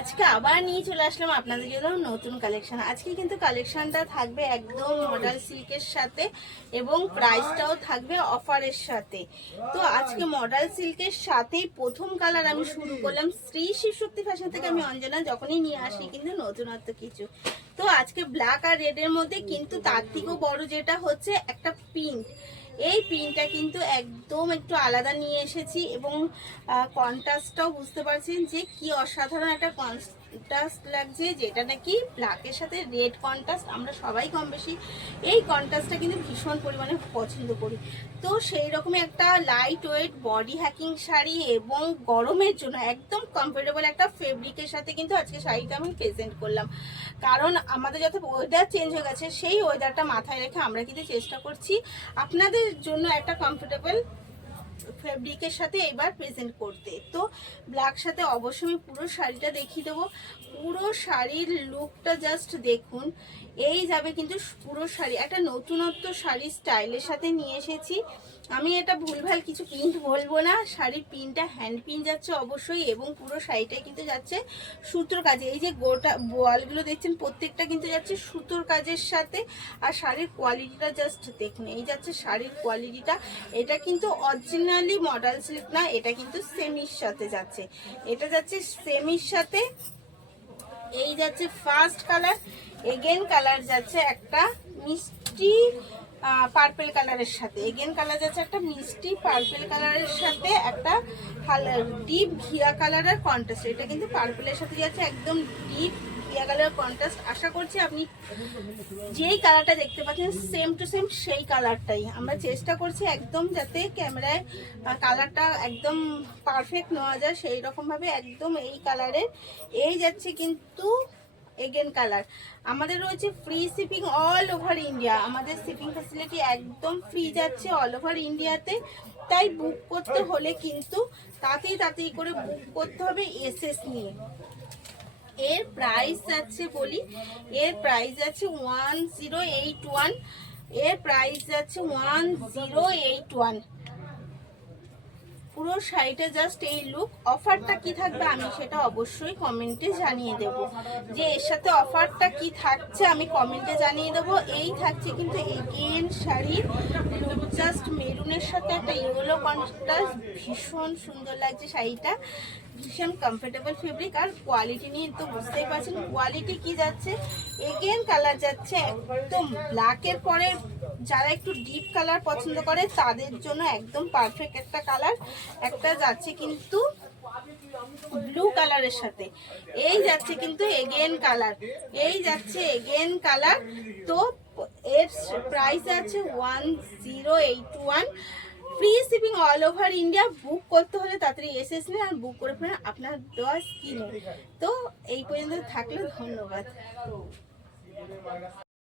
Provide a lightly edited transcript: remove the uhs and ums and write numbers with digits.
আজকে আবার নিয়ে চলে আসলাম আপনাদের জন্য নতুন কালেকশন। আজকে কিন্তু কালেকশনটা থাকবে একদম মডেল সিল্কের সাথে এবং প্রাইসটাও থাকবে অফারের সাথে। তো আজকে মডেল সিল্কের সাথেই প্রথম কালার আমি শুরু করলাম শ্রী শিবশক্তি ফ্যাশন থেকে। আমি অঞ্জনা যখনই নিয়ে আসি কিন্তু নতুনত্ব কিছু। তো আজকে ব্ল্যাক আর রেডের মধ্যে কিন্তু তার থেকেও বড় যেটা হচ্ছে একটা পিঙ্ক। এই পিনটা কিন্তু একদম একটু আলাদা নিয়ে এসেছি এবং কন্ট্রাস্টটাও বুঝতে পারছেন যে কি অসাধারণ একটা কন্ট্রাস্ট লাগছে, যেটা নাকি ব্ল্যাকের সাথে রেড কন্ট্রাস্ট। আমরা সবাই কম বেশি এই কন্ট্রাস্টটা কিন্তু ভীষণ পরিমাণে পছন্দ করি। তো সেই রকমই একটা light weight body hacking sari এবং গরমের জন্য একদম কমফোর্টেবল একটা ফেব্রিকের সাথে কিন্তু আজকে শাড়িটা আমি প্রেজেন্ট করলাম। কারণ আমাদের যত ওয়েদার চেঞ্জ হয়ে গেছে সেই ওয়েদারটা মাথায় রেখে আমরা কিন্তু চেষ্টা করছি আপনাদের জন্য একটা কমফোর্টেবল ফেব্রিকের সাথে এবার প্রেজেন্ট করতে। তো ব্ল্যাক সাথে অবশ্যই আমি পুরো শাড়িটা দেখিয়ে দেবো। পুরো শাড়ির লুকটা জাস্ট দেখুন। এই যাবে কিন্তু পুরো শাড়ি একটা নতুনত্ব শাড়ি স্টাইলের সাথে নিয়ে এসেছি। আমি এটা ভুলভাল কিছু প্রিন্ট বলবো না, শাড়ির প্রিন্টটা হ্যান্ড প্রিন্ট যাচ্ছে অবশ্যই এবং পুরো শাড়িটাই কিন্তু যাচ্ছে সুতোর কাজে। এই যে গোটা বলগুলো দেখছেন প্রত্যেকটা কিন্তু যাচ্ছে সুতোর কাজের সাথে। আর শাড়ির কোয়ালিটিটা জাস্ট দেখুন, এই যাচ্ছে শাড়ির কোয়ালিটিটা। এটা কিন্তু অরিজিনালি মডেল সিল্ক না, এটা কিন্তু সেমির সাথে যাচ্ছে। এটা যাচ্ছে সেমির সাথে। এই যাচ্ছে ফার্স্ট কালার, এগেন কালার যাচ্ছে একটা মিষ্টি পার্পল কালারের সাথে। এগেন কালার যাচ্ছে একটা মিষ্টি পার্পল কালারের সাথে একটা ডিপ ঘিয়া কালারের কন্ট্রাস্ট। এটা কিন্তু পার্পলের সাথে যাচ্ছে একদম ডিপ ঘিয়া কালার কন্ট্রাস্ট। আশা করছি আপনি যেই কালারটা দেখতে পাচ্ছেন সেম টু সেম সেই কালারটাই আমরা চেষ্টা করছি একদম, যাতে ক্যামেরায় কালারটা একদম পারফেক্ট নেওয়া যায় সেই রকমভাবে একদম এই কালারের। এই যাচ্ছে কিন্তু এগেন কালার। আমাদের রয়েছে free shipping all over India. আমাদের শিপিং ফ্যাসিলিটি একদম ফ্রি যাচ্ছে অল ওভার ইন্ডিয়াতে। তাই বুক করতে হলে কিন্তু তাড়াতাড়ি করে বুক করতে হবে এসএস নিয়ে। এর প্রাইস যাচ্ছে বলি, এর প্রাইস যাচ্ছে 1081। এর প্রাইস যাচ্ছে 1081। পুরো শাড়িটা জাস্ট এই লুক। অফারটা কি থাকবে আমি সেটা অবশ্যই কমেন্টে জানিয়ে দেব, যে এর সাথে অফারটা কি থাকছে আমি কমেন্টে জানিয়ে দেবো। এই থাকছে কিন্তু এগেন শাড়ির লুক জাস্ট মেরুনের সাথে একটা ইয়েলো কন্ট্রাস্ট। ভীষণ সুন্দর লাগছে শাড়িটা, ভীষণ কমফোর্টেবল ফেব্রিক। আর কোয়ালিটি নিয়ে তো বুঝতেই পারছেন কোয়ালিটি কি যাচ্ছে। এগেন কালার যাচ্ছে একদম ব্ল্যাকের পরে যারা একটু ডিপ কালার পছন্দ করে তাদের জন্য একদম পারফেক্ট একটা কালার। একটা যাচ্ছে কিন্তু ব্লু কালারের সাথে। এই যাচ্ছে কিন্তু এগেন কালার, এই যাচ্ছে এগেন কালার। তো এর প্রাইস আছে 1081। Free shipping all over India. Book করতে হলে তাড়াতাড়ি এসএস নিন আর বুক করে ফেলেন আপনার দেওয়া স্কিনে। তো এই পর্যন্ত থাকলে ধন্যবাদ।